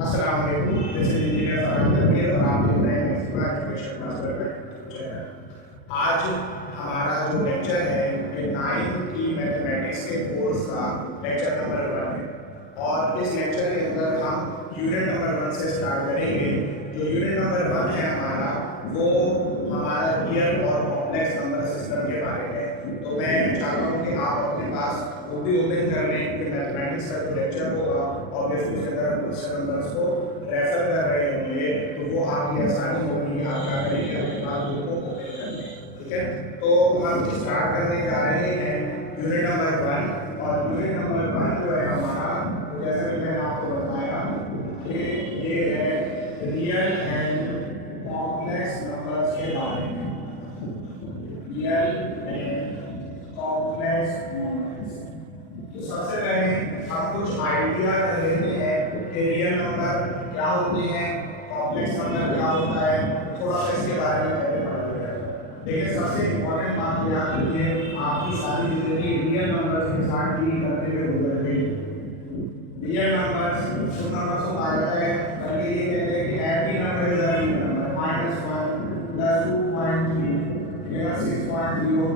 अस्सलाम वालेकुम, this is engineer Farhan Tanveer और आप देख रहे हैं मिफ्ता एजुकेशन मास्टर चैनल। आज हमारा जो लेक्चर है ये 9th की मैथमेटिक्स के कोर्स का लेक्चर नंबर 1 है और इस लेक्चर के अंदर हम यूनिट नंबर 1 से स्टार्ट करेंगे। जो यूनिट नंबर 1 है हमारा वो हमारा रियल और कॉम्प्लेक्स नंबर सिस्टम के बारे में। तो मैं चाहता हूँ कि आप अपने पास वो भी ओपन कर लें कि मैथमेटिक्स का जो लेक्चर होगा ऑब्वियसली उसके अंदर क्वेश्चन नंबर्स को रेफर कर रहे होंगे तो वो आपकी आसानी होगी, आप क्या करेंगे अपने पास बुक को ओपन कर लें। ठीक है, तो हम स्टार्ट करने जा रहे हैं यूनिट नंबर 1 और यूनिट नंबर 1 जो है हमारा, तो जैसे कि मैंने आपको बताया कि ये है रियल एंड कॉम्प्लेक्स नंबर्स के बारे में। रियल एंड कॉम्प्लेक्स नंबर्स, तो सबसे पहले हम कुछ आइडिया कर लेते हैं कि रियल नंबर क्या होते हैं, कॉम्प्लेक्स नंबर क्या होता है, थोड़ा सा इसके बारे में पहले पढ़ते हैं। देखिए सबसे इम्पोर्टेंट बात याद रखिए, आपकी सारी जिंदगी रियल नंबर्स के साथ डील करते हुए गुजर गई। रियल नंबर्स जो नंबर्स को आ जाता है, बल्कि ये कहते हैं कि every number is a real number, -1 plus 2.3 6.02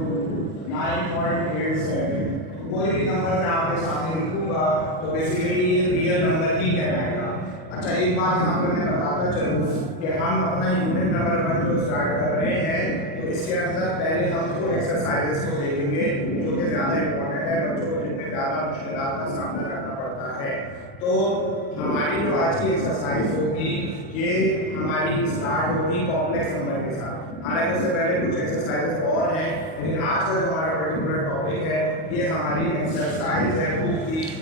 9.87। कोई भी नंबर मैं आपके सामने लिखूंगा तो बेसिकली ये रियल नंबर ही कहलाएगा। अच्छा, एक बात यहाँ पर मैं बताता चलूँ कि हम अपना यूनिट नंबर 1 जो स्टार्ट कर रहे हैं तो इसके अंदर पहले हम जो एक्सरसाइजेस को देखेंगे जो कि ज़्यादा इंपॉर्टेंट है, बच्चों को जिनमें ज़्यादा मुश्किलात का सामना करना पड़ता है। तो हमारी जो आज की एक्सरसाइज होगी ये हमारी स्टार्ट होगी कॉम्प्लेक्स नंबर के साथ। हालांकि उससे पहले कुछ एक्सरसाइजेस और हैं, लेकिन आज का जो हमारा पर्टिकुलर टॉपिक है ये हमारी एक्सरसाइज है 1.5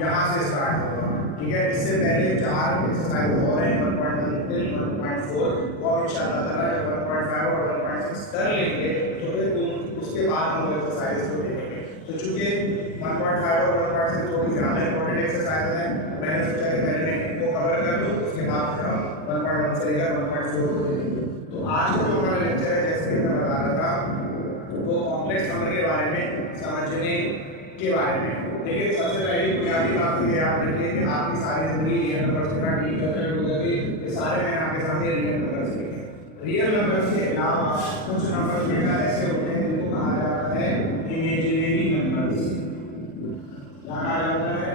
यहाँ से स्टार्ट होगा। ठीक है, इससे पहले 4 एक्सरसाइज और हैं 1.1 1.4, वो इंशाल्लाह ताला जब 1.5 और 1.6 कर लेंगे तो फिर उसके बाद हम एक्सरसाइज को देखेंगे। तो चूंकि 1.5 और 1.6 थोड़ी ज़्यादा इंपॉर्टेंट एक्सरसाइज है, मैंने सोचा कि पहले मैं इनको कवर कर लूँ, उसके बाद फिर हम 1.1 से लेकर 1.4 को देखेंगे। तो आज का जो हमारा लेक्चर है जैसे कि मैं बता रहा था वो कॉम्प्लेक्स नंबर के बारे में समझने के बारे में। लेकिन सबसे पहली बुनियादी बात ये याद रखिए कि आपकी सारी जिंदगी रियल नंबर्स के साथ डील करते हुए गुजरी, ये सारे मैंने आपके सामने रियल नंबर्स लिखे। रियल नंबर्स के अलावा कुछ नंबर बेटा ऐसे होते हैं जिनको कहा जाता है इमेजिनरी नंबर्स। क्या कहा जाता है?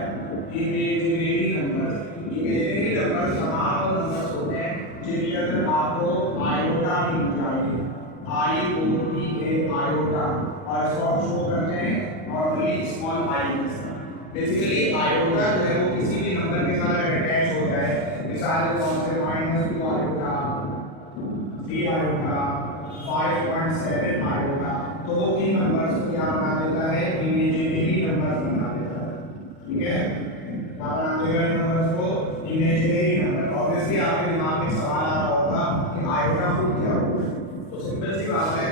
Imaginary numbers. इमेजिनरी नंबर्स तमाम नंबर्स होते हैं जिनके अंदर आपको आयोटा मिल जाएगी, आयोटा, और इसको शो करते हैं नॉर्मली स्मॉल आई के साथ। बेसिकली आयोटा जो है वो किसी भी नंबर के साथ अटैच हो जाए, मिसाल के तौर पे -2 आयोटा, 3 आयोटा, 5.7 आयोटा, तो वो इन नंबर्स को क्या बना देता है? इमेजिनरी नंबर बना देता है। ठीक है, क्या बना देगा नंबर्स को? Imaginary number. ऑब्वियसली आपके दिमाग में सवाल आ रहा होगा कि आयोटा को क्या होगा। तो सिंपल सी बात है,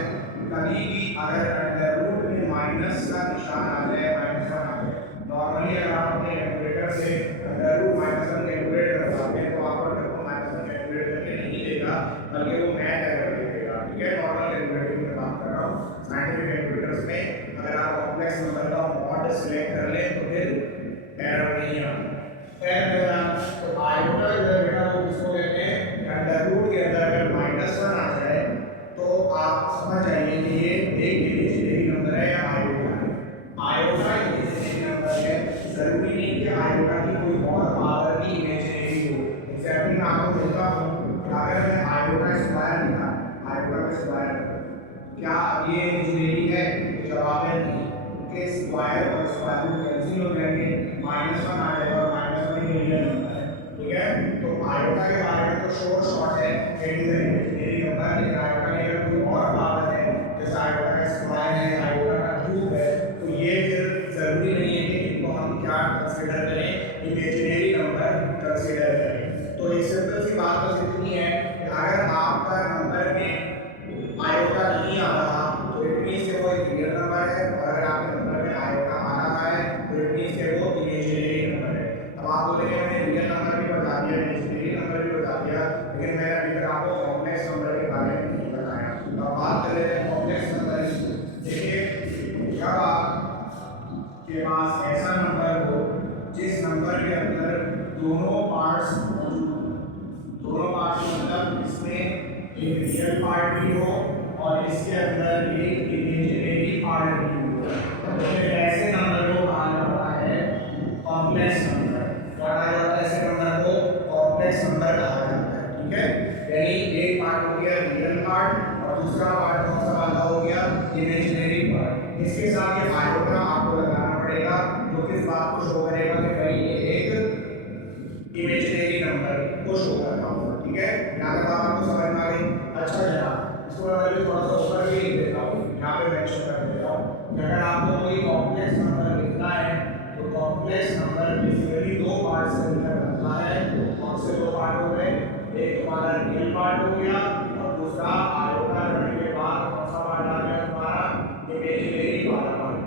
कभी भी अगर अंडर रूट में माइनस का निशान आ जाए, -1 आ जाए, नॉर्मली अगर आप अपने कैलकुलेटर से अंडर रूट -1 कैलकुलेट करवाते हैं तो आपको अंडर रूट -1 कैलकुलेट करके नहीं देगा, बल्कि वो मैथ एरर देगा। ठीक है, नॉर्मल कैलकुलेटर की बात कर रहा हूँ। साइंटिफिक कैलकुलेटर्स में अगर आप कॉम्प्लेक्स नंबर का मॉड सिलेक्ट कर लें तो फिर एरर नहीं आता। खैर मेरा तो आयोटा जो है बेटा वो किसको कहते हैं? अंडर रूट के अंदर अगर -1 आ जाए तो आप समझ जाइए कि ये एक इमेजिनरी नंबर है या आयोटा है। आयोटा इमेजिनरी नंबर है, जरूरी नहीं कि आयोटा की कोई और पावर भी इमेजिनरी हो। एग्जांपल मैं आपको देता हूँ कि अगर मैं आयोटा स्क्वायर लिखा, आयोटा का स्क्वायर, क्या ये इमेजिनरी है? जवाब है नहीं, कि स्क्वायर और स्क्वायर रूट कैंसिल हो जाएंगे, -1 आ जाएगा और -1 ही रियल नंबर है। ठीक है, तो आयोटा के बारे में तो शॉर्ट है it is an imaginary number, लेकिन आयोटा में अगर कोई और पावर है जैसे आयोटा का स्क्वायर है, आयोटा का क्यूब है, तो ये फिर जरूरी नहीं है कि इनको हम क्या कंसीडर करें? इमेजिनरी नंबर कंसीडर करें। तो एक सिंपल सी बात बस इतनी है कि अगर आपका नंबर में आयोटा नहीं आ रहा तो इट मींस कि वो एक रियल नंबर है, और अगर आपके नंबर में आयोटा आ रहा है तो इट मींस कि वो इमेजिनरी नंबर है। अब आप बोलेंगे मैंने रियल नंबर भी बता दिया, इमेजिनरी नंबर भी बता दिया, लेकिन मैंने अभी तक आपको कॉम्प्लेक्स नंबर के बारे में नहीं बताया। तो अब बात कर लेते हैं कॉम्प्लेक्स नंबर की। देखिए, जब आपके पास ऐसा नंबर हो जिस नंबर के दोनों पार्ट्स मौजूद हों। दोनों पार्ट्स मतलब इसमें एक रियल पार्ट भी हो और इसके अंदर एक इमेजिनरी पार्ट भी हो, तो फिर ऐसे नंबर को कहा जाता है कॉम्प्लेक्स नंबर। कहा जाता है ऐसे नंबर को कॉम्प्लेक्स नंबर कहा जाता है। ठीक है, यानी एक पार्ट हो गया रियल पार्ट और दूसरा पार्ट कौन सा वाला हो गया इमेजिनरी पार्ट। इसके साथ ये आयोटा आपको लगाना पड़ेगा जो किस बात को शो करेगा कि भाई ये एक इमेजिनरी नंबर को शो कर रहा होगा। ठीक है, यहाँ तक बात आपको समझ में आ गई। अच्छा जनाब, इसको मैं थोड़ा सा ऊपर भी लिख देता हूँ, यहाँ पे मेंशन कर देता हूँ कि अगर आपको कोई कॉम्प्लेक्स नंबर लिखना है तो कॉम्प्लेक्स नंबर बेसिकली दो पार्ट से मिलकर बनता है। कौन से दो पार्ट हो गए, एक तुम्हारा रियल पार्ट हो गया और दूसरा आयोटा करने के बाद कौन सा पार्ट आ गया तुम्हारा इमेजिनरी वाला पार्ट।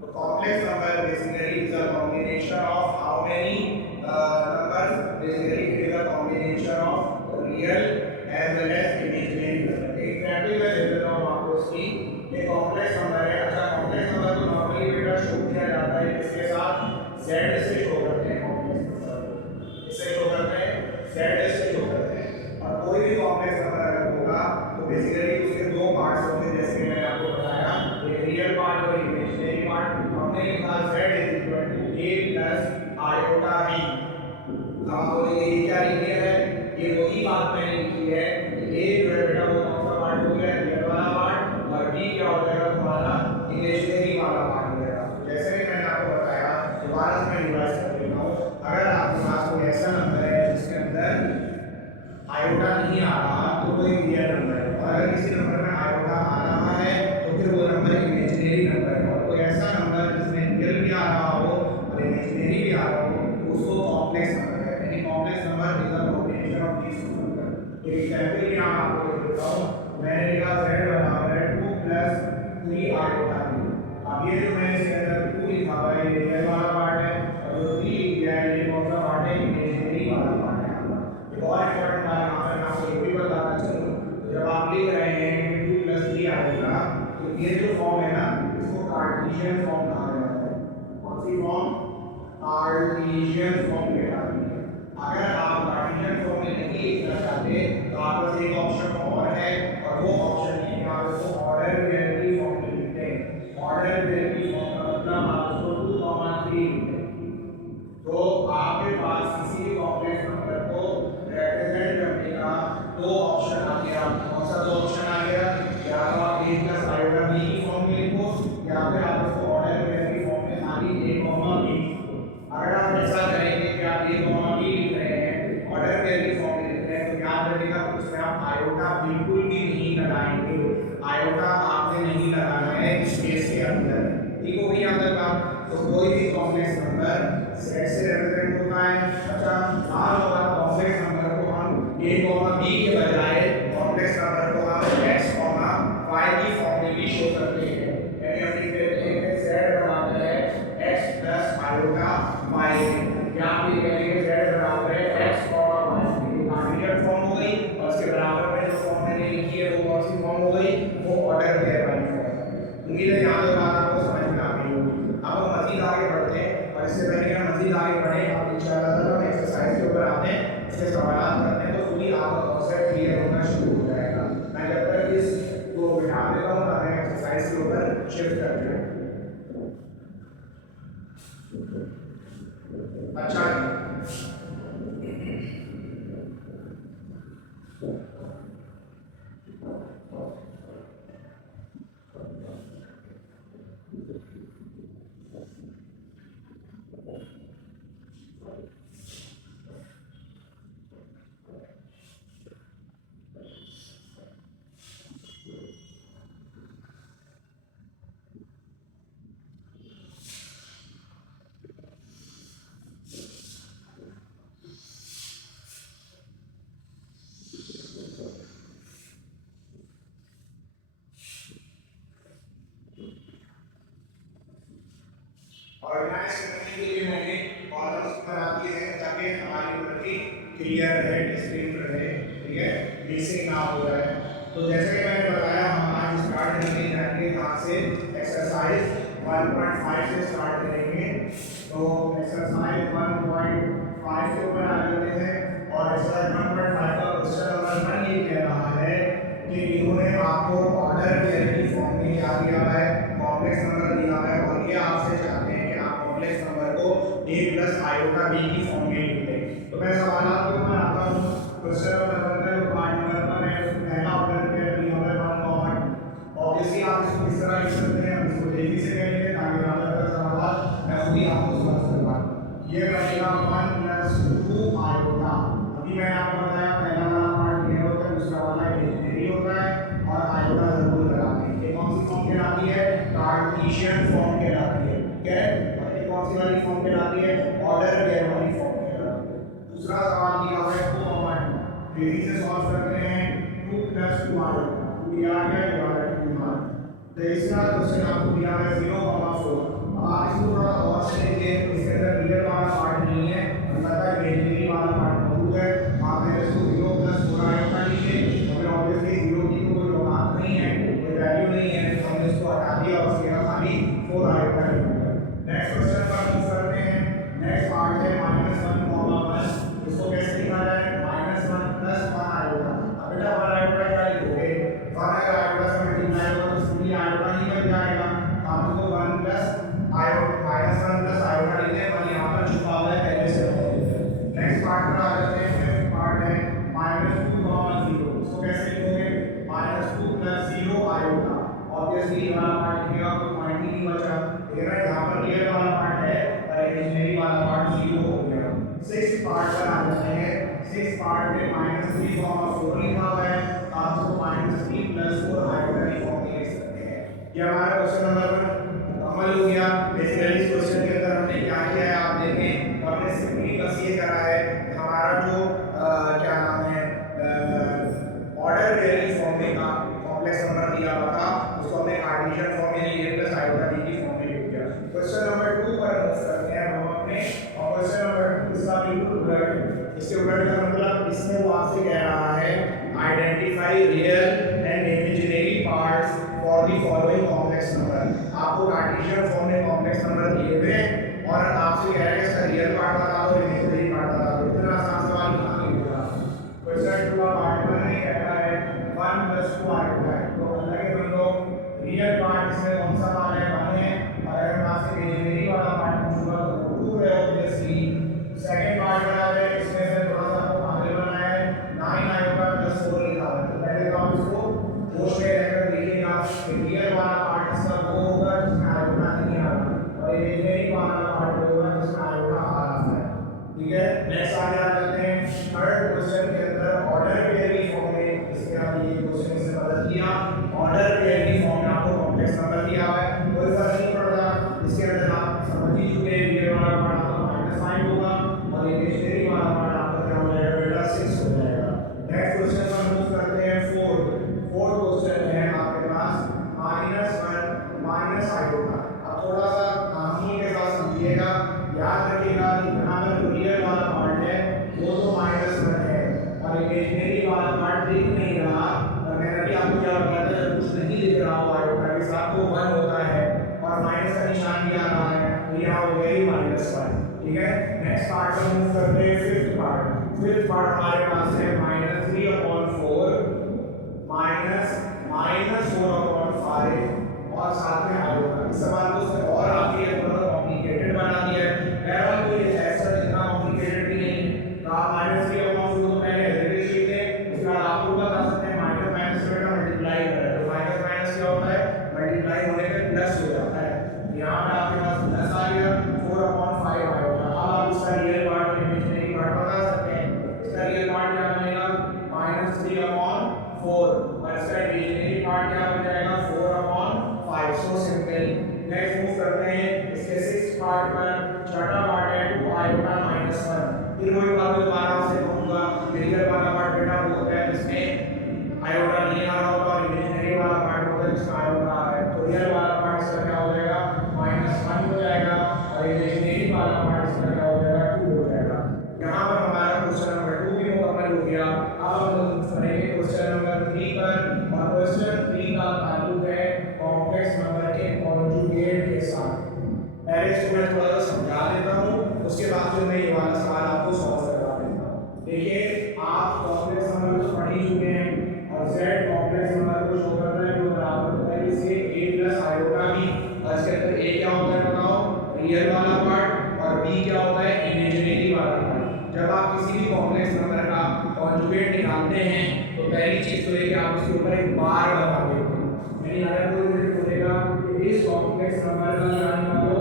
तो complex number basically is a combination of how many numbers, basically it is a combination of real as well as imaginary number। Exactly मैं देख देता हूँ आपको इसकी, ये कॉम्प्लेक्स नंबर है। अच्छा, कॉम्प्लेक्स नंबर को नॉर्मली बेटा शो किया जाता है इसके साथ z से शो करते हैं। कॉम्प्लेक्स नंबर इससे शो करते हैं, z से शो करते हैं। और कोई भी कॉम्प्लेक्स नंबर अगर होगा तो बेसिकली उसके दो पार्ट्स होते हैं, जैसे मैंने आपको बताया एक रियल पार्ट और इमेजिनरी पार्ट। हमने लिखा z a plus iota b। आप बोलेंगे ये क्या लिख दिया है, ये वही बात मैंने लिखी है कि a जो है बेटा वो कौन सा पार्ट हो गया रियल वाला पार्ट और b क्या हो जाएगा तुम्हारा इमेजिनरी वाला पार्ट हो जाएगा। जैसे कि मैंने आपको बताया, दोबारा से मैं रिवाइज कर देता हूँ। अगर आपके पास कोई ऐसा नंबर है जिसके अंदर आयोटा नहीं आ रहा तो वो एक रियल नंबर है, और अगर किसी नंबर में आयोटा आ रहा है तो फिर वो नंबर इमेजिनरी नंबर है। और कोई ऐसा नंबर जिसमें रियल भी आ रहा हो और इमेजिनरी भी आ रहा हो तो उसको कॉम्प्लेक्स नंबर कहते हैं। Complex number is a combination of these two number. एक एग्जांपल भी मैं आपको दे देता हूं। मैंने लिखा z बराबर है 2 प्लस 3 आयोटा b। अब ये जो मैंने इसके अंदर 2 लिखा हुआ है ये रियल वाला पार्ट है और जो 3 लिख दिया है ये कौन सा पार्ट है इमेजिनरी वाला पार्ट है। एक और इंपॉर्टेंट बात यहाँ पर मैं आपको ये भी बताना चाहूँ, जब आप लिख रहे हैं 2 प्लस 3 आयोटा तो ये जो फॉर्म है ना इसको कार्टेशियन फॉर्म कहा जाता है। कौन सी फॉर्म, कार्टेशियन फॉर्म कहलाती है। अगर आप कार्टेशियन फॉर्म में नहीं लिखना चाहते तो आपके पास एक ऑप्शन और है और वो ऑप्शन है कि आप इसको ऑर्डर वेरिएबल फॉर्म में लिखते हैं। ऑर्डर वेरिएबल फॉर्म का मतलब आप इसको 2, 3 लिखते हैं। तो आपके पास किसी भी कॉम्प्लेक्स नंबर को रिप्रेजेंट करने का दो ऑप्शन आ गया। कौन सा दो ऑप्शन आ गया, या तो आप a प्लस आयोटा b की फॉर्म में लिखो या फिर आप उसको ऑर्डर वेरिएबल फॉर्म में खाली a b। अगर आप ऐसा करेंगे कि आप a b लिख रहे हैं ऑर्डर वेरिएबल फॉर्म में लिख रहे हैं तो याद रखिएगा उसमें आप आयोटा बिल्कुल भी नहीं लगाएंगे। आयोटा आपने नहीं लगाना है स्पेस के अंदर। ठीक हो गई यहाँ तक बात। तो कोई भी कॉम्प्लेक्स नंबर z से रिप्रेजेंट होता है। अच्छा, मान लो अगर कॉम्प्लेक्स नंबर को हम a b के बजाय कॉम्प्लेक्स नंबर को हम x y की फॉर्म में भी शो करते हैं। यानी हम लिखते हैं z बराबर है x प्लस आयोटा y, या फिर कहेंगे z बराबर है x y। ये कार्टेशियन फॉर्म हो गई और इसके बराबर में जो फॉर्म मैंने लिखी है वो कौन सी फॉर्म हो गई, वो ऑर्डर पेयर वाली फॉर्म। उम्मीद है यहाँ तक बात आपको समझ में आ गई होगी। अब हम मजीद आगे बढ़ते हैं और इससे पहले कि हम मजीद आगे बढ़ें आप इंशाअल्लाह ताला हम एक्सरसाइज के ऊपर आते हैं, इसके सवाल करते हैं तो पूरी आपका कॉन्सेप्ट क्लियर होना शुरू हो जाएगा। मैं जब तक इस को बिठा देता हूँ ताकि एक्सरसाइज के ऊपर शिफ्ट कर दें। अच्छा, ऑर्गेनाइज करने के लिए मैंने कॉलम्स बना दिए हैं ताकि हमारी मेमोरी क्लियर रहे, डिस्टिंक्ट रहे, ठीक है, मिसिंग ना हो जाए। तो जैसे कि मैंने बताया हम आज स्टार्ट करेंगे जाएंगे यहाँ से एक्सरसाइज 1.5 से स्टार्ट करेंगे। तो एक्सरसाइज 1.5 के a प्लस आयोटा b की फॉर्म में लिखते हैं। तो मैं सवालों को बनाता हूँ। क्वेश्चन नंबर 1 है, पार्ट नंबर 1 है, उसमें पहला ऑर्डर पे है, यहाँ पे 1 कॉमन। ऑब्वियसली आप इसको किस तरह लिख सकते हैं, हम इसको तेजी से करेंगे ताकि ज़्यादा का सवाल मैं खुद ही आपको समझ सकूँ। ये बनेगा 1 प्लस 2 आयोटा। अभी मैंने आपको बताया पहला वाला पार्ट ये होता है, दूसरा वाला इमेजिनरी होता है और आयोटा जरूर लगाते हैं। ये कौन सी फॉर्म कहलाती है? कार्टेशियन फॉर्म कहलाती है। ठीक है, और ये कौन सी वाली फॉर्म कहलाती है? ऑर्डर पेयर वाली फॉर्म कहलाती है। दूसरा सवाल दिया हुआ है 2 कॉमन, तेजी से सॉल्व करते हैं। 2 प्लस 2 आयोटा, 2 आ गया, ये आ गया 2 मान। तीसरा क्वेश्चन आपको दिया है 0,4। अब आप इसको थोड़ा और से देखिए, इसके अंदर रियल वाला पार्ट नहीं है, अलबत्ता इमेजिनरी वाला पार्ट मौजूद है। आपने इसको 0 प्लस 4 आयोटा लीजिए, हमें ऑब्वियसली 0 की कोई औकात नहीं है, कोई वैल्यू नहीं है, तो हमने इसको हटा दिया और उसके बाद खाली 4 आयोटा लिखा। नेक्स्ट क्वेश्चन पर मूव करते हैं। नेक्स्ट पार्ट है -1,1। इसको कैसे लिखा जाए? -1 प्लस 1 आयोटा। अब बेटा 1 आयोटा क्या लिखोगे? 1 अगर आयोटा से मल्टीप्लाई होगा तो पूरी आयोटा ही बन जाएगा। हम इसको 1 प्लस आयोटा -1 प्लस आयोटा लेते हैं, 1 यहाँ पर छुपा हुआ है पहले से। नेक्स्ट पार्ट पर आ जाते हैं। फिफ्थ पार्ट है -2,0। इसको कैसे लिखोगे? -2 प्लस 0 आयोटा। ऑब्वियसली वाला पार्ट लिखेगा, कोई पॉइंट ही नहीं बचा। लेकिन यहाँ पर रियल वाला पार्ट है और इमेजिनरी वाला पार्ट 0 हो गया। सिक्स्थ पार्ट पर आ जाते हैं। सिक्स्थ पार्ट में -3,4 लिखा हुआ है, आप इसको -3 प्लस 4 आयोटा की फॉर्म में लिख सकते हैं। ये हमारा क्वेश्चन नंबर 1 मुकम्मल हो गया। बेसिकली इस क्वेश्चन के अंदर हमने क्या किया है आप देखें, हमने सिंपली बस ये करा है कि हमारा जो क्या नाम है ऑर्डर पेयर की फॉर्म में का कॉम्प्लेक्स नंबर दिया हुआ था, उसको हमने कार्टेशियन फॉर्म में a प्लस आयोटा b की फॉर्म में लिख दिया। क्वेश्चन नंबर 2 पर मूव करते हैं हम अपने, और क्वेश्चन नंबर 2 इसका बिल्कुल उलट है। इसके उलट का मतलब इसमें वो आपसे कह रहा है identify real and imaginary parts for the following complex number. आपको कार्टेशियन फॉर्म में कॉम्प्लेक्स नंबर दिए हुए हैं और आपसे कह रहा है इसका रियल पार्ट बता दो, इमेजिनरी पार्ट बता दो। इतना आसान सवाल कहां लिखा? क्वेश्चन 2 का पार्ट 1 में कहता है 1 प्लस 2 आयोटा है, तो अल्लाह के बंदो रियल पार्ट इसमें कौन सा वाला है? 1 है, और अगर मैं आपसे इमेजिनरी वाला पार्ट पूछूंगा तो 2 है ऑब्वियसली। सेकंड पार्ट बना है, इसमें से थोड़ा सा आपको आगे बनाया है 9 आयोटा प्लस 4 लिखा है। तो पहले तो आप इसको होश में रहकर देखिएगा कि रियल वाला पार्ट इसका वो होगा जिसमें आयोटा नहीं आ रहा, और इमेजिनरी वाला पार्ट वो होगा जिसमें आयोटा आ रहा है। ठीक है, नेक्स्ट आगे आ जाते हैं थर्ड क्वेश्चन के अंदर ऑर्डर पेयर की फॉर्म में। इसके बाद ये क्वेश्चन से बदल दिया, ऑर्डर पेयर की फॉर्म में आपको कॉम्प्लेक्स नंबर दिया है, कोई फर्क नहीं पड़ता। इसके अंदर आप समझ ही चुके हैं, रियल वाला पार्ट आपका -5 होगा और इमेजिनरी वाला पार्ट आपका क्या हो जाएगा बेटा? 6 हो जाएगा। नेक्स्ट क्वेश्चन पर मूव करते हैं। फोर्थ क्वेश्चन है आपके पास -1 माइनस आयोटा। अब थोड़ा सा कानून के साथ समझिएगा, याद रखिएगा कि यहाँ पर जो रियल वाला पार्ट है वो तो -1 है और इमेजिनरी वाला पार्ट दिख नहीं रहा, और मैंने अभी आपको क्या बताया था, जब कुछ नहीं दिख रहा हो आयोटा के साथ तो 1 होता है और माइनस का निशान भी आ रहा है, तो यहाँ हो गया -1। ठीक है, नेक्स्ट पार्ट पर मूव करते हैं। फिफ्थ पार्ट हमारे पास है -3/4 -4/5 और साथ में आयोटा। इस सवाल को उसने और आपके लिए थोड़ा कॉम्प्लिकेटेड बना दिया है, बहरहाल कोई ऐसा इतना कॉम्प्लिकेटेड भी नहीं। तो आप -3/4 को पहले एवरेज लिख दें, उसके बाद आप लोग बता सकते हैं माइनस माइनस से बेटा मल्टीप्लाई कर रहे हैं, तो माइनस माइनस क्या होता है? मल्टीप्लाई होने पे प्लस हो जाता है। यहाँ पे आपके पास प्लस आ गया 4/5 आयोटा। अब आप इसका रियल पार्ट और इमेजिनरी पार्ट बता सकते हैं। इसका रियल पार्ट क्या बनेगा? -3/4 और इसका इमेजिनरी पार्ट क्या बन जाएगा? 4/5। So simple. नेक्स्ट मूव करते हैं इसके सिक्स्थ पार्ट पर। छठा पार्ट है 2 आयोटा -1। फिर वही बात दोबारा आपसे कहूंगा, रियल वाला पार्ट बेटा वो होता है जिसमें आयोटा नहीं आ रहा होगा और इमेजिनरी वाला पार्ट होता है जिसमें आयोटा आ रहा है। तो रियल वाला पार्ट इसका क्या हो जाएगा? -1 हो जाएगा और इमेजिनरी वाला पार्ट इसका क्या हो जाएगा? 2 हो जाएगा। यहाँ पर हमारा क्वेश्चन नंबर 2 भी मुकम्मल हो गया। अब हम लोग करेंगे क्वेश्चन नंबर 3 पर, और क्वेश्चन 3 का ताल्लुक है कॉम्प्लेक्स नंबर के कॉन्जुगेट के साथ। पहले इसको मैं थोड़ा सा समझा देता हूँ, उसके बाद फिर मैं ये वाला सवाल आपको सॉल्व करवा देता हूँ। देखिए, आप कॉम्प्लेक्स नंबर तो पढ़ ही चुके हैं और z कॉम्प्लेक्स नंबर को शो करता है जो बराबर होता है इसके a प्लस आयोटा b, और इसके अंदर a क्या होता है बताओ? रियल वाला पार्ट, और b क्या आप किसी भी कॉम्प्लेक्स नंबर का कॉन्जुगेट निकालते हैं तो पहली चीज तो ये कि आप उसके ऊपर एक बार लगा देते हैं। यानी अगर कोई मुझे बोलेगा कि इस कॉम्प्लेक्स नंबर का क्या निकालो,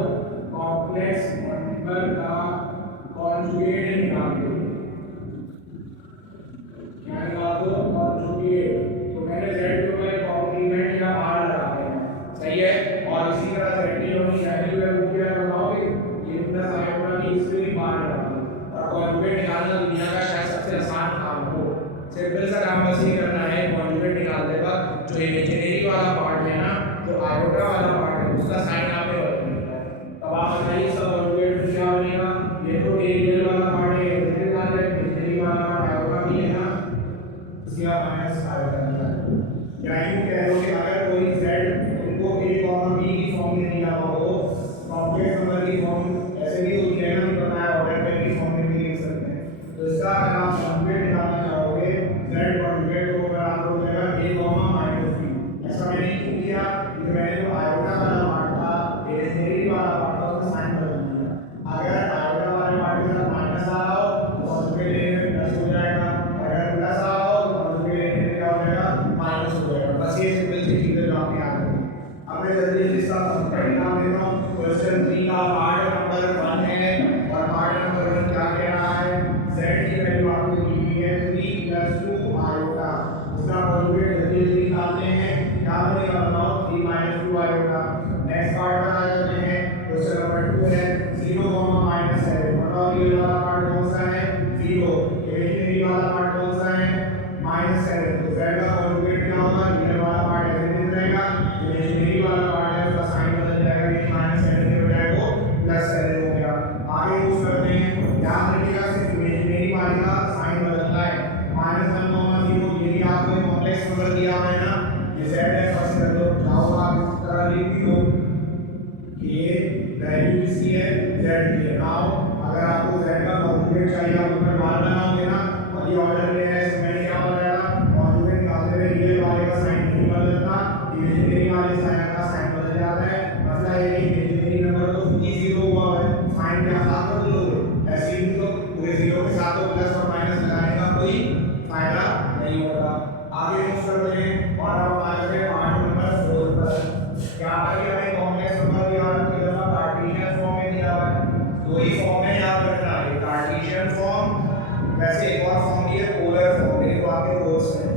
कॉम्प्लेक्स नंबर का कॉन्जुगेट निकाल दो, क्या निकाल दो, कॉन्जुगेट। तो मैंने z के ऊपर एक कॉम्प्लीमेंट या बार लगा दिया, सही है। और इसी तरह z की जो वैल्यू है वो क्या बताओगे, ये प्लस आयोटा की इस पे भी बार लगा दो। और कॉन्जुगेट निकालना दुनिया का शायद सबसे आसान काम हो, सिंपल सा काम बस ये करना है, कॉन्जुगेट निकालने का जो इमेजिनरी वाला पार्ट है ना, जो आयोटा वाला पार्ट है उसका साइन आपने बदल दिया है। तब आप बताइए इसका कॉन्जुगेट क्या बनेगा, ये तो रियल वाला पार्ट है, इमेजिनरी वाला पार्ट आयोटा भी है ना, इसका माइनस आयोटा है। या यूं कह लो कि अगर कोई z उनको a b की फॉर्म में दिया हो तो कॉम्प्लेक्स नंबर की फॉर्म ऐसे भी होती है ना, बताया ऑर्डर की फॉर्म में भी लिख सकते हैं। तो इसका अगर आप कॉन्जुगेट निकालना चाहोगे z कॉन्जुगेट को अगर आप लोग लेगा a b, ऐसा मैंने क्यों किया कि मैंने जो आयोटा वाला पार्ट था इमेजिनरी वाला पार्ट था उसका साइन बदल दिया। अगर आयोटा वाले पार्ट के साथ माइनस आ रहा हो तो कॉन्जुगेट लेने में प्लस हो जाएगा, अगर प्लस आ रहा हो तो कॉन्जुगेट लेने में क्या हो जाएगा, माइनस हो जाएगा। बस ये सिंपल सी चीजें जो आपने याद रखनी। अब मैं जल्दी जल्दी इसका परिणाम देता हूँ। क्वेश्चन 3 का पार्ट नंबर 1 है और पार्ट नंबर 1 क्या कह रहा है, z की वैल्यू आपको दी हुई है 3 + 2 आयोटा, इसका कॉन्जुगेट जल्दी जल्दी निकालते हैं, क्या बनेगा बताओ, 3 - 2 आयोटा। नेक्स्ट पार्ट बना जाते हैं, क्वेश्चन नंबर 2 है 0, -7, बताओ रियल वाला पार्ट कौन सा है, 0, इमेजिनरी वाला पार्ट कौन सा है, -7। तो z का कॉन्जुगेट क्या होगा, रियल वाला पार्ट ऐसे नहीं रहेगा, इमेजिनरी वाला पार्ट है उसका साइन बदल जाएगा, ये -7 के बजाय वो +7 हो गया। आगे मूव करते हैं, याद रखिएगा सिर्फ इमेजिनरी वाले का साइन बदलता है। -1, 0 ये भी आपको कॉम्प्लेक्स नंबर दिया हुआ है ना, ये z है, फर्स्ट कर दो, जाओ आप इस तरह लिख दो कि ये वैल्यू किसकी है, z की है। नाउ अगर आपको z का कॉन्जुगेट चाहिए आप ऊपर बार बनाओगे ना, और ये ऑर्डर में है, इसमें क्या बताया, कॉन्जुगेट निकालते हुए रियल वाले का साइन नहीं बदलता, इमेजिनरी वाले साइन का साइन बदल जाता है। मतलब ये इमेजिनरी नंबर तो खुद ही 0 हुआ है, साइन के साथ बदलोगे, ऐसे ही तो पूरे 0 के साथ तो प्लस और माइनस लगाने का कोई फायदा नहीं होगा। आगे मूव करते हैं और अब आ जाते हैं पार्ट नंबर 4 पर। क्या आगे हमें कॉम्प्लेक्स नंबर दिया है, कि जब कार्टेशियन फॉर्म में दिया हुआ है, दो ही फॉर्म में याद रखना है, कार्टेशियन फॉर्म, वैसे एक और फॉर्म भी है पोलर फॉर्म, ये तो आपके कोर्स में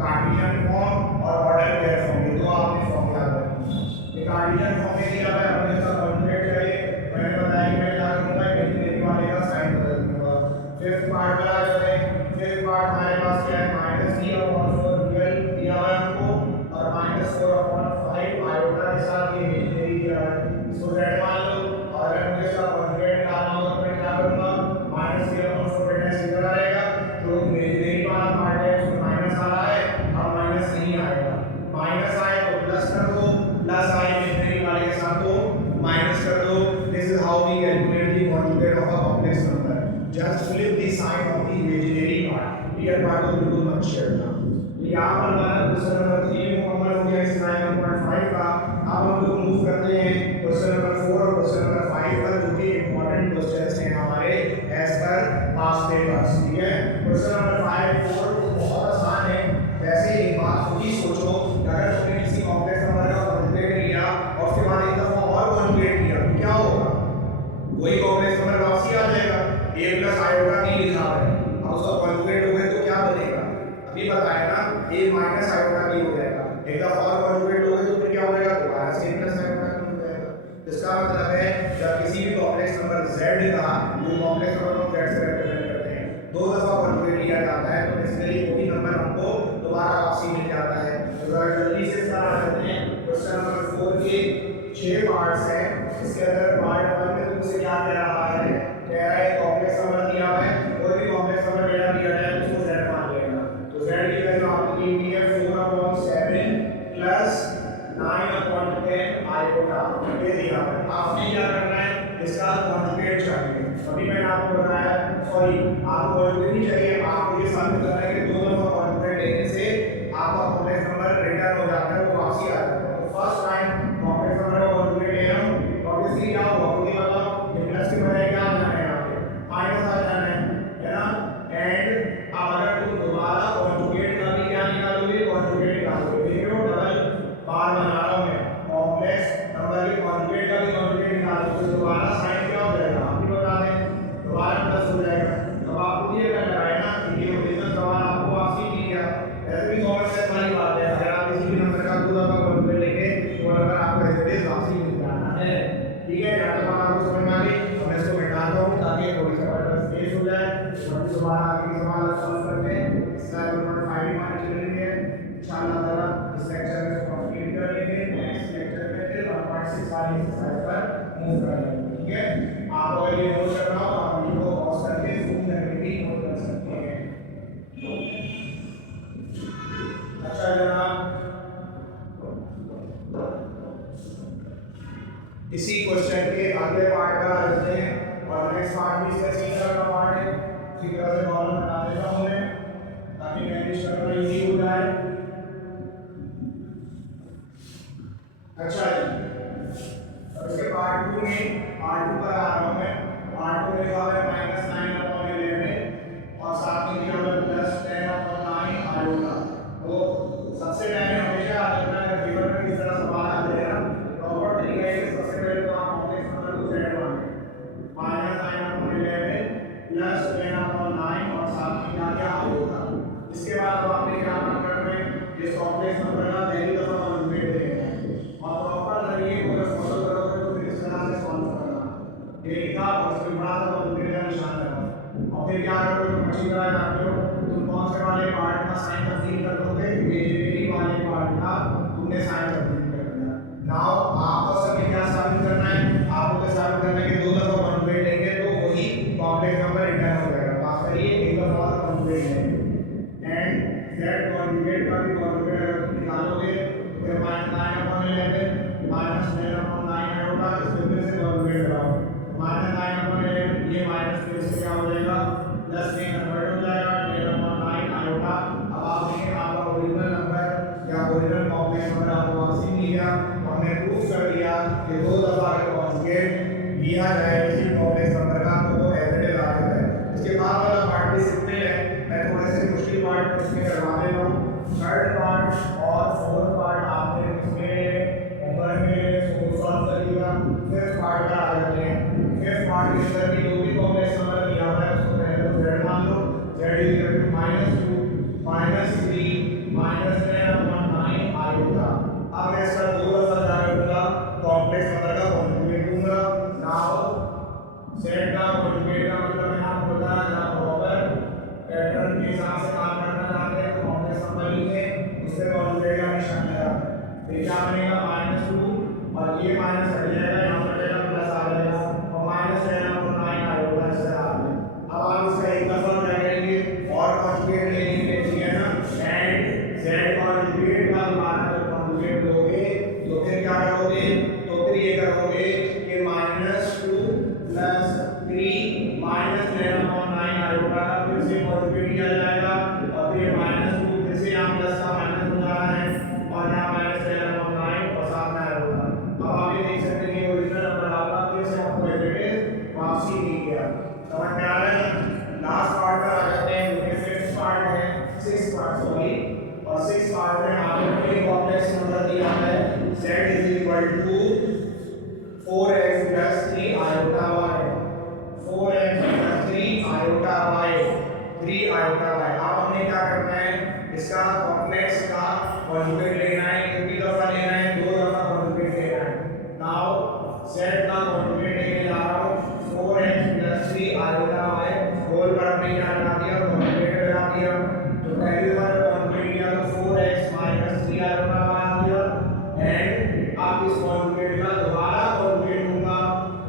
कार्टेशियन फॉर्म और ऑर्डर पेयर फॉर्म, ये तो आपने फॉर्म याद रखना। ये कार्टेशियन फॉर्म में दिया हुआ है, हमें इसका कॉन्जुगेट चाहिए, मैंने बताया कि मैं क्या करूंगा, इमेजिनरी वाले का साइन बदल दूंगा। फिफ्थ पार्ट पर आ जाते हैं, फिफ्थ पार्ट हमारे पास क्या है, -3/4 रियल दिया हुआ है हमको और -4/5 आयोटा के साथ ये इमेजिनरी दिया है, इसको z मान लो। और अगर मुझे इसका कॉन्जुगेट निकालना हो तो मैं क्या करूंगा, -3/4 बेटा इसी तरह रहेगा, जो इमेजिनरी वाला पार्ट है उसमें माइनस आ रहा है, अब माइनस नहीं आएगा, माइनस आए तो प्लस कर दो, प्लस आए इमेजिनरी वाले के साथ तो माइनस कर दो। This is how we calculate the conjugate of a complex number, just flip the sign of the imaginary part, real part को बिल्कुल मत छेड़ना। यहाँ पर हमारा क्वेश्चन नंबर 3 मुकम्मल हो गया इस 9.5 का। अब हम लोग मूव करते हैं क्वेश्चन नंबर 4 और क्वेश्चन नंबर 5 पर, जो कि इंपॉर्टेंट क्वेश्चंस हैं हमारे एज पर पास्ट पेपर्स, ठीक है। क्वेश्चन नंबर 5 4 बहुत आसान है, वैसे एक बात खुद ही सोचो कि अगर तुमने किसी कॉम्प्लेक्स नंबर का कॉन्जुगेट लिया और उसके बाद एक दफा और कॉन्जुगेट किया तो क्या होगा, वही कॉम्प्लेक्स नंबर वापसी आ जाएगा, a + आयोटा b लिखा है, अब उसका कॉन्जुगेट हो गया तो क्या बनेगा, अभी बताया ना, a - आयोटा b हो जाएगा, एक दफा और कॉन्जुगेट हो गया तो फिर क्या हो जाएगा, दोबारा से a + आयोटा b हो जाएगा। इसका मतलब है जब किसी भी कॉम्प्लेक्स नंबर z का, जो कॉम्प्लेक्स नंबर को z से रिप्रेजेंट करते हैं, दो दफा कॉन्जुगेट लिया जाता है तो बेसिकली वही नंबर हमको दोबारा वापसी मिल जाता है। तो अगर जल्दी से इसका करते हैं, क्वेश्चन नंबर 4 के 6 पार्ट्स हैं, इसके अंदर पार्ट 1 में तुमसे क्या कह रहा है, कह रहा है कॉम्प्लेक्स नंबर दिया हुआ है, कोई भी कॉम्प्लेक्स नंबर डेटा दिया जाए तो उसको z मान लेना। तो z की वैल्यू आपको दी हुई है 4/7 + 9/10 आयोटा, ये दिया है। आपने क्या करना है, इसका कॉन्जुगेट चाहिए, अभी मैंने आपको बताया, सॉरी आपको कॉन्जुगेट नहीं चाहिए, आपको ये साबित करना है कि दो दफा कॉन्जुगेट लेने से आपका कॉम्प्लेक्स नंबर रिटर्न हो जाता है, वो वापसी आ जाता है। तो फर्स्ट टाइम कॉम्प्लेक्स नंबर का कॉन्जुगेट ले रहा हूं, ऑब्वियसली क्या होगा, खुद ही बताओ, ये प्लस के बजाय क्या आ जाना है, यहाँ पे माइनस आ जाना है ना, आपको समझ में आ गई। तो मैं इसको मिटाता हूँ ताकि थोड़ी सी और स्पेस हो जाए। और फिर दोबारा आगे की सवाल सॉल्व करते हैं। इस स्लाइड नंबर 5 हमारी चल रही है। इंशाल्लाह ताला इस लेक्चर में कंप्लीट कर लेंगे। नेक्स्ट लेक्चर में फिर 1.6 वाली एक्सरसाइज पर मूव कर लेंगे। ठीक है, आप अगर ये नोट कर रहा हो तो आप वीडियो को पॉज करके जूम करके भी नोट कर सकते हैं। अच्छा जनाब, इसी क्वेश्चन के अगले पार्ट पर आ जाते हैं। और नेक्स्ट पार्ट भी इसका इसी तरह का पार्ट है। इसी तरह से प्रॉब्लम बना देता हूं मैं ताकि मैनेज करना इजी हो जाए। अच्छा जी, अब इसके पार्ट 2 पर आ रहा हूं मैं। पार्ट 2 में लिखा हुआ है -9/11 और साथ में दिया हुआ है +10/9 आयोटा। तो सबसे पहले हमेशा याद रखना है पेपर में किस तरह सवाल आते हैं ना, प्रॉपर तरीके से सबसे पहले तो आप कॉम्प्लेक्स नंबर को z मानें। -9/11 +10/9 और साथ में क्या क्या आयोटा। इसके बाद अब आपने क्या करना है, इस कॉम्प्लेक्स नंबर का पहली दफा कॉन्जुगेट देना है और प्रॉपर तरीके को अगर फॉलो करोगे तो फिर इस तरह से सॉल्व करना। ये लिखा और उसके बाद कॉन्जुगेट का निशान लगाओ और फिर क्या करोगे, अच्छी तरह जानते हो तुम कौन से वाले पार्ट का साइन तब्दील कर दोगे, इमेजिनरी वाले पार्ट का तुमने साइन तब्दील कर दिया। नाउ आपको सभी क्या साबित करना है, आपको साबित करना है कि दो दफा कॉन्जुगेट लेंगे तो वही कॉम्प्लेक्स नंबर रिटर्न हो जाएगा। बात करिए एक दफा और कॉन्जुगेट लेंगे एंड z कॉन्जुगेट का भी कॉन्जुगेट अगर तुम निकालोगे तो फिर -9/11 -10/9 आयोटा, इसको फिर से कॉन्जुगेट लगाओ -9/11, ये माइनस फिर से क्या हो जाएगा प्लस में कन्वर्ट हो जाएगा 10/9 आयोटा। अब आप देखें आपका ओरिजिनल नंबर या ओरिजिनल कॉम्प्लेक्स नंबर आपको वापस मिल गया। हमने प्रूव कर दिया कि दो दफा अगर कॉन्जुगेट लिया जाए किसी कॉम्प्लेक्स नंबर का तो वो एज इट इज आ जाता है। इसके बाद वाला पार्ट भी सिंपल है, मैं थोड़े से मुश्किल पार्ट इसमें करवा देता हूँ। थर्ड पार्ट और फोर्थ पार्ट आपने इसमें होमवर्क में सॉल्व करिएगा। फिफ्थ पार्ट पर आ जाते हैं। फिफ्थ पार्ट के अंदर भी जो भी कॉम्प्लेक्स नंबर दिया हुआ है उसको पहले तो z मान लो, z -2 -3 -10/9 आयोटा। अब मैं इसका दो दफा क्या करूंगा, कॉम्प्लेक्स नंबर का कॉन्जुगेट दूंगा। नाउ z का कॉन्जुगेट का मतलब है आपको पता है ना, प्रॉपर पैटर्न के हिसाब से काम करना चाहते हैं तो कॉम्प्लेक्स नंबर लिखें, उससे कॉन्जुगेट का निशान लगा। फिर क्या बनेगा -2 और ये माइनस हट जाएगा, यहाँ पर जाएगा प्लस आ जाएगा और -10/9 आयोटा इस तरह आ गया। अब आप इसका एक दफा क्या करेंगे और कॉन्जुगेट लेंगे, ठीक है ना, एंड z कॉन्जुगेट का दोबारा जब कॉन्जुगेट लोगे तो फिर क्या करोगे, तो फिर ये करोगे कि -2 + 3 -10/9 आयोटा का फिर से कॉन्जुगेट किया जाएगा और फिर -2 फिर से यहाँ प्लस का माइनस हो रहा है और यहाँ -10/9 और साथ में आयोटा। अब आप ये देख सकते हैं कि ओरिजिनल नंबर आपका फिर से आपको एज इट इज वापसी मिल गया। समझ में आ रहा है। लास्ट पार्ट पर आ जाते हैं जो कि फिफ्थ पार्ट है, सिक्स्थ पार्ट सॉरी, और सिक्स्थ पार्ट में आपको एक कॉम्प्लेक्स नंबर दिया है z = 4x + 3 iota y, 4x + 3 iota y, 3 iota y। अब हमने क्या करना है, इसका कॉम्प्लेक्स का कॉन्जुगेट लेना है, कितनी दफा लेना है, दो दफा कॉन्जुगेट लेना है। नाउ z का कॉन्जुगेट लेने जा रहा हूं 4x + 3 आयोटा y, होल पर हमने क्या लगा दिया, कॉन्जुगेट लगा दिया। तो पहली बार कॉन्जुगेट किया तो 4x - 3 आयोटा y आ गया एंड आप इस कॉन्जुगेट का दोबारा कॉन्जुगेट लूंगा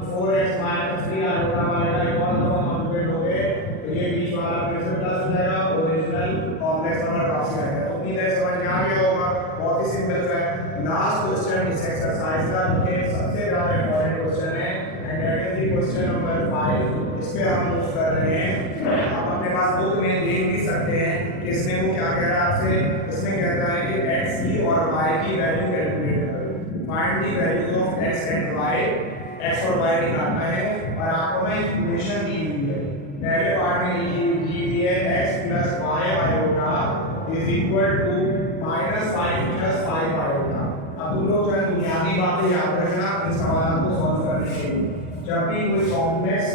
4x - 3 आयोटा y का एक और दफा कॉन्जुगेट लोगे तो ये बीच वाला फिर से प्लस हो जाएगा, ओरिजिनल कॉम्प्लेक्स नंबर वापस आएगा। तो उम्मीद है समझ में आ गया होगा, बहुत ही सिंपल है। लास्ट क्वेश्चन इस एक्सरसाइज का ये सबसे ज्यादा इंपॉर्टेंट क्वेश्चन है and that is the question number 5। इस पे हम मूव कर रहे हैं। आप अपने पास बुक में देख भी सकते हैं कि इसमें वो क्या कह रहा है आपसे, इसमें कहता है कि x की और y की वैल्यू कैलकुलेट करो, find the values of x and y, x और y निकालना है और आपको मैं इक्वेशन दी हुई है। पहले पार्ट में दी हुई है x + y आयोटा = -5 + 5 आयोटा। अब तुम लोग जो बुनियादी बातें याद रखना इन सवालों को सॉल्व करने के लिए। जब भी कोई कॉम्प्लेक्स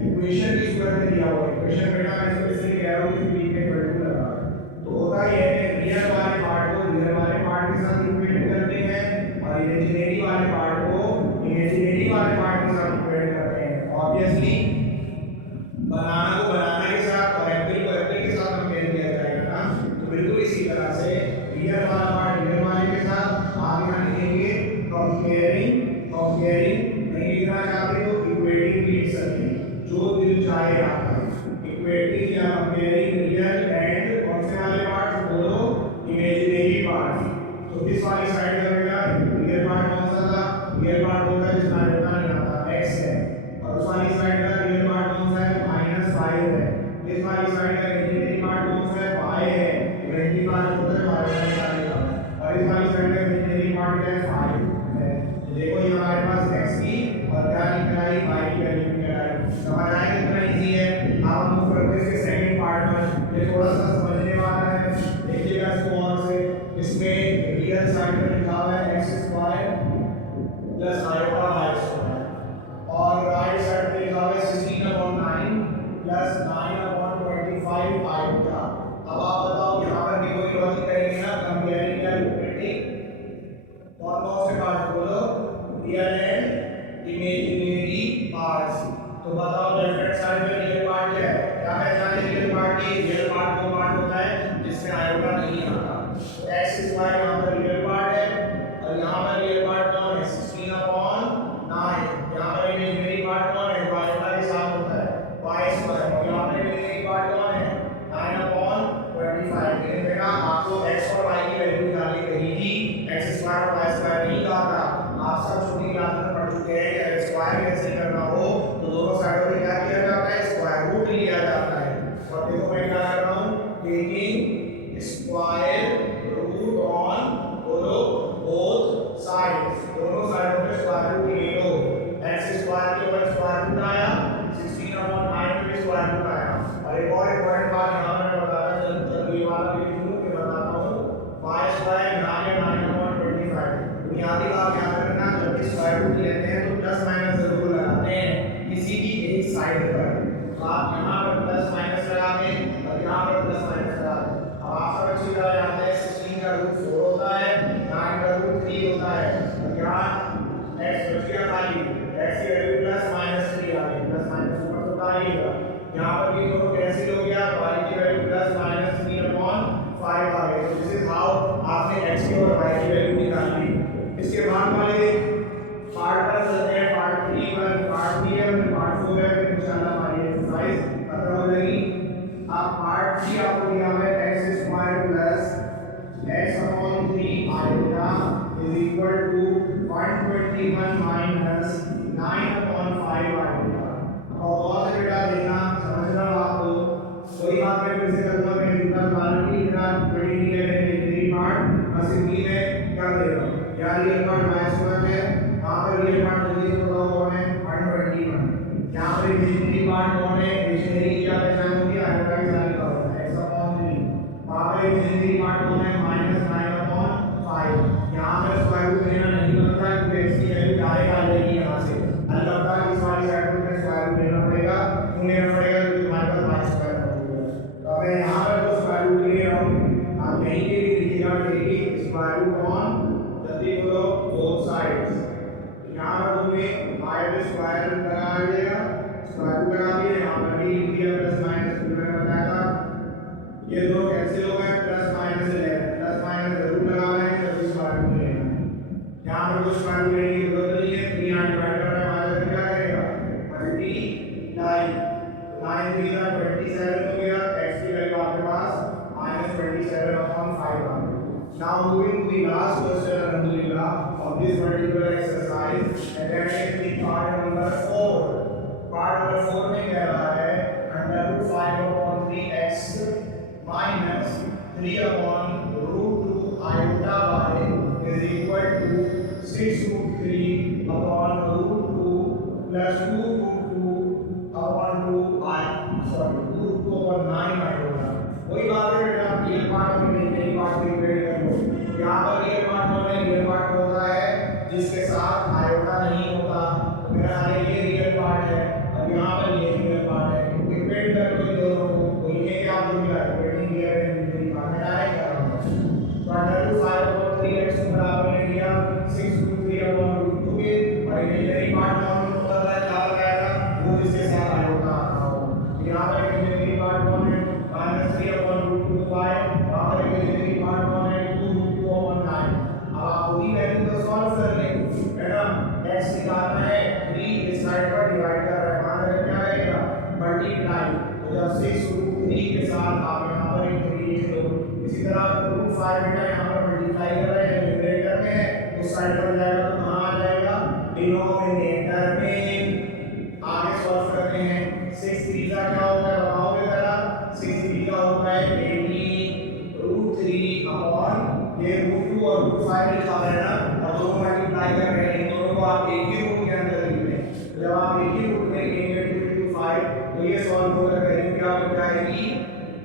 इक्वेशन की सूरत में दिया हुआ इक्वेशन बेटा मैं इसको इसलिए कह रहा हूं कि b में इक्वल लगा तो होता ये है कि रियल वाले पार्ट को रियल वाले पार्ट के साथ इक्वेट करते हैं और इमेजिनरी वाले पार्ट को इमेजिनरी वाले पार्ट के साथ इक्वेट करते हैं। ऑब्वियसली बनाना को बनाना के साथ और एप्पल को एप्पल के साथ कंपेयर किया जाएगा ना, तो बिल्कुल इसी तरह से रियल वाला पार्ट रियल वाले के साथ आप यहाँ लिखेंगे कंपेयरिंग नहीं लिखना चाहते तो इक्वेटिंग लिख सकते हैं, जो दिल चाहे आपका। इक्वेटिंग या कंपेयरिंग रियल एंड कौन से वाले पार्ट बोलो, इमेजिनरी पार्ट। तो इस वाली साइड का बेटा रियल पार्ट कौन सा था, रियल पार्ट होगा जिसका डेटा नहीं आता x है, और उस वाली साइड का रियल पार्ट कौन सा है -5 है। इस वाली साइड का इमेजिनरी पार्ट कौन सा है y है, इमेजिनरी पार्ट होता है y वाली साइड का, और इस वाली साइड का इमेजिनरी पार्ट क्या है 5 है। तो देखो ये हमारे पास x की और क्या निकल आई y की वैल्यू निकल आई। समझ आया कितना इजी है। अब हम मूव करते हैं इसके सेकंड पार्ट में, ये थोड़ा सा समझने वाला है, देखिएगा इसको और से। इसमें रियल साइड में लिखा हुआ है x square plus iota y square, और राइट साइड पे लिखा हुआ है 16/9 प्लस 9/25 आयोटा। अब आप बताओ यहाँ पर भी कोई लॉजिक करेंगे ना, कंपेयरिंग या इक्वेटिंग, कौन से पार्ट बोलो, रियल एंड इमेजिनरी पार्ट्स। तो बताओ लेफ्ट हैंड साइड में रियल पार्ट क्या है, क्या पहचाने रियल पार्ट की, रियल पार्ट वो पार्ट होता है जिसमें आयोटा नहीं आता। तो x स्क्वायर यहाँ पर रियल पार्ट है, और यहाँ पर रियल पार्ट कौन है 16/9, यहाँ पर इमेजिनरी पार्ट कौन है, आयोटा के साथ होता है y स्क्वायर, और यहाँ पर इमेजिनरी पार्ट कौन है 9/25। लेकिन बेटा आपको x और y की वैल्यू निकालनी कही थी, x स्क्वायर और y स्क्वायर नहीं कहा था। आप सब छोटी क्लास में पढ़ चुके हैं कि अगर स्क्वायर कैसे करना हो तो दोनों साइडों पे क्या किया जाता है, स्क्वायर रूट लिया जाता है। और देखो मैं क्या कर रहा हूँ, टेकिंग स्क्वायर रूट ऑन बोलो बोथ साइड्स, दोनों साइडों पे स्क्वायर रूट ले लो। x स्क्वायर के ऊपर स्क्वायर रूट आया, 16/9 पे स्क्वायर रूट आया। और एक और इंपॉर्टेंट बात यहाँ मैं बताता हूँ, जब ये वाला भी लिखूं कि बताता हूँ y स्क्वायर ना या 9/25। बुनियादी बात याद रखना, जब भी स्क्वायर रूट लेते हैं तो प्लस माइनस जरूर लगाते हैं किसी भी एक साइड पर। तो आप यहाँ पर प्लस माइनस लगा दें और यहाँ पर प्लस माइनस लगा दें। अब आप सब अच्छी तरह जानते हैं 16 का रूट 4 होता है, 9 का रूट 3 होता है, और यहाँ x बच गया खाली, x की वैल्यू +-3 आ गई, प्लस माइनस ऊपर तो आएगा। यहाँ पर भी दोनों कैंसिल हो गया, y की वैल्यू +-3/5 आ गई। तो दिस इज हाउ आपने x की और y की वैल्यू निकाल ली। इसके बाद वाले पार्ट पर चलते हैं, पार्ट 3 पर, पार्ट 3 है और पार्ट 4 है, फिर इंशाल्लाह हमारी एक्सरसाइज खत्म हो जाएगी। अब पार्ट 3 आपको दिया हुआ है x square plus x/3 iota is equal to 121 minus 9/5 iota. और बहुत से बेटा देखना समझना आपको, कोई बात मैं फिर से करूंगा, मैं इनका क्वालिटी इतना बड़ी नहीं है, मेरी पार्ट बस सिंपली मैं कर दे रहा हूँ। या रियल पार्ट माइनस 1 है, यहाँ पर रियल पार्ट जल्दी से बताओ कौन है 121। यहाँ पर इमेजिनरी पार्ट कौन है, इमेजिनरी क्या पहचान होगी, आयोटा के साथ लिखा होता है x/3। वहाँ पर इमेजिनरी पार्ट कौन है -9/5। यहाँ पर स्क्वायर रूट लेना नहीं बनता क्योंकि x की वैल्यू डायरेक्ट आ जाएगी यहाँ से, अलबत्ता इस वाली साइड पर स्क्वायर रूट लेना पड़ेगा, क्यों लेना पड़ेगा क्योंकि हमारे पास y स्क्वायर मौजूद है। तो मैं यहाँ पर जो स्क्वायर रूट ले रहा हूँ, आप यहीं पे भी लिखिएगा, टेकिंग स्क्वायर रूट ऑन बोलो बोथ साइड्स। यहाँ पर तुम्हें y स्क्वायर लगा दिया, स्क्वायर रूट लगा दिया, यहाँ पर भी लिख दिया प्लस माइनस, मैंने बताया था ये दो कैंसिल हो गए, +-11 प्लस माइनस जरूर लगाना है जब स्क्वायर रूट लेना है। यहाँ पर कोई स्क्वायर रूट लेने की जरूरत नहीं है, 3 यहाँ डिवाइड कर रहा है, हमारा क्या करेगा मल्टीप्लाई, 9 3 27 हो गया, x की वैल्यू आपके पास -27/5 आ गई। Now moving to the last question, alhamdulillah, of this particular exercise, and that is the part number 4. Part number 4 में कह रहा है √5/3x minus 3/√2 iota y is equal to 6√3/√2 plus 2√2/9 iota। वही बात है बेटा, रियल पार्ट में नहीं पार्ट की ग्रेड कर लो। यहाँ पर रियल पार्ट होता है, रियल पार्ट होता है जिसके साथ आयोटा नहीं होता, तो मेरा ये रियल पार्ट है, और यहाँ पर ये रियल पार्ट है। इक्वेट कर लो इन दोनों को, तो ये क्या आप लोग मिला इक्वेटिंग किया है, इक्वेटिंग पार्ट में डायरेक्ट कर रहा हूँ। तो अंडर 5/3x को बराबर ले लिया 6√3/√2 के, और इमेजिनरी पार्ट में हम लोग पता है क्या हो जाएगा, वो यहाँ पर इमेजिनरी पार्ट कौन है -3/√2y, वहाँ पर इमेजिनरी पार्ट कौन है 2√2/9। अब आप खुद ही वैल्यू को सॉल्व कर लें, है ना। x निकालना है, 3 इस साइड पर डिवाइड कर रहा है, मान रखिए क्या रहेगा मल्टीप्लाई। तो जब 6√3 के साथ आप यहाँ पर एक 3 लिख लो। इसी तरह √5 बेटा यहाँ पर मल्टीप्लाई कर रहे हैं, न्यूमरेटर में है, उस साइड पर जाएगा तो कहाँ आ जाएगा डिनोमिनेटर में। आगे सॉल्व करते हैं। 6 3 का क्या होता है बताओगे जरा। 6 3 का होता है 18√3 अपॉन ये √2 और √5 लिखा है ना, और दोनों मल्टीप्लाई कर रहे हैं, इन दोनों को आप एक ही रूट के अंदर लिख लें। तो जब आप एक ही रूट में लेंगे 2 तो ये सॉल्व होकर वैल्यू क्या हो जाएगी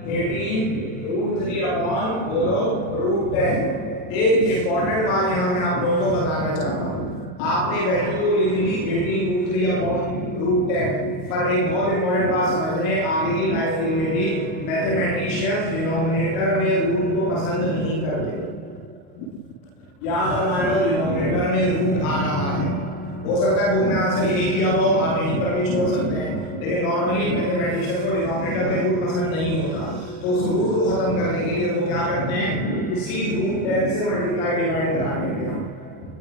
18√3 अपॉन बोलो √10। एक इंपॉर्टेंट बात यहाँ मैं आप लोगों को बताना चाहता हूँ। आपने वैल्यू तो लिख ली 18√3 अपॉन √10, पर एक बहुत इंपॉर्टेंट बात समझ लें, आगे की लाइफ में भी मैथमेटिशियंस डिनोमिनेटर में रूट को पसंद नहीं करते। यहाँ पर हमारे पास डिनोमिनेटर में रूट आ रहा है, हो सकता है बुक में आंसर यही दिया हो, आप यहीं पर भी छोड़ सकते हैं, लेकिन नॉर्मली मैथमेटिशियंस को डिनोमिनेटर में रूट पसंद नहीं होता। तो उस रूट को खत्म करने के लिए वो क्या करते हैं, इसी √10 से मल्टीप्लाई डिवाइड कराने के लिए,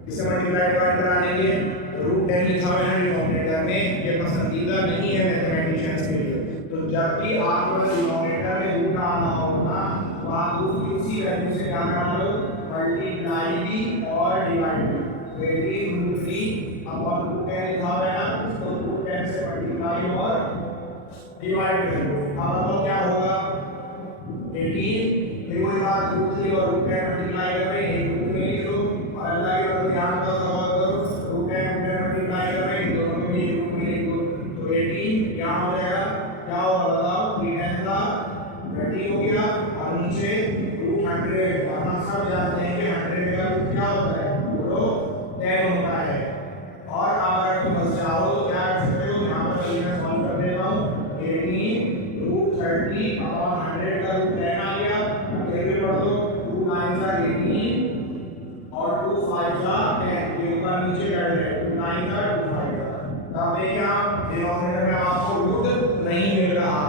इससे मल्टीप्लाई डिवाइड कराने के लिए √10 लिखा हुआ है डिनोमिनेटर में, ये पसंदीदा नहीं है मैथमेटिशियंस के लिए। तो जब भी आपको डिनोमिनेटर में रूट आना होगा तो आप उसी वैल्यू से क्या करा लो मल्टीप्लाई भी और डिवाइड भी। 18√3 अपॉन √10 लिखा हुआ है ना, उसको √10 से मल्टीप्लाई और डिवाइड कर लो। अब बताओ क्या होगा 18, फिर वही बात √3 और √10 मल्टीप्लाई कर रहे हैं, रूट में लिख लो और अल्लाह के बंदे ध्यान दो √10 मल्टीप्लाई कर रहे हैं, दोनों में भी रूट में लिख दो। तो 18 यहाँ हो जाएगा, क्या होगा बताओ 3 का 30 हो गया, और नीचे √100, और हम सब जानते हैं कि 100 का रूट क्या होता है बोलो 10 होता है। और अगर तुम बस जाओ तो क्या कर सकते हो, यहाँ पर मैं सॉल्व कर देता हूँ 18√30 अपॉन 100 का रूट 10 आ गया। फिर भी पढ़ दो 2 9 का 18 और 2 5 का 10, ये ऊपर नीचे बैठ गए 2 9 का 2 5 का। तब देखिए आप डिनोमिनेटर में आपको रूट नहीं मिल रहा।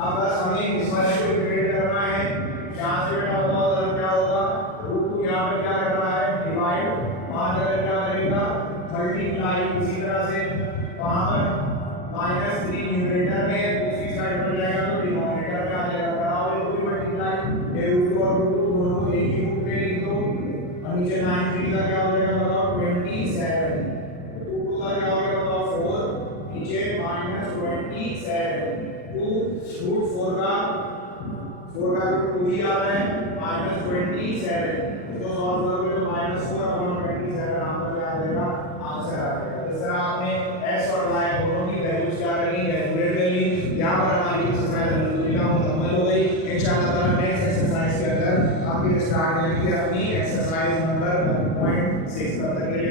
अब बस हमें इस वाले को डिवाइड करना है, यहाँ से बेटा बताओ क्या होगा √2 यहाँ पर क्या कर रहा है डिवाइड, वहाँ पर क्या करेगा मल्टीप्लाई। इसी तरह से वहाँ पर -3 न्यूमरेटर में दूसरी साइड पर जाएगा तो डिनोमिनेटर में आ जाएगा, बराबर को भी मल्टीप्लाई, ये √2 और √2 दोनों को एक ही रूट में लिख दो, और नीचे 9 3 का क्या हो जाएगा बताओ 27, 2 का क्या हो जाएगा बताओ 4, नीचे -27, 2 √4 का 4 का रूट 2 ही आ रहा है -27, इसको सॉल्व करोगे तो -4 अपॉन 27 आंसर क्या आ जाएगा आंसर आ जाएगा। इस तरह आपने x और y दोनों की वैल्यूज क्या करनी कैलकुलेट कर ली। यहाँ पर हमारी एक्सरसाइज अल्हम्दुलिल्लाह मुकम्मल हो गई। इंशाअल्लाह ताला नेक्स्ट एक्सरसाइज के अंदर आपकी स्टार्ट करेंगे अपनी एक्सरसाइज नंबर 1.6 तक के लिए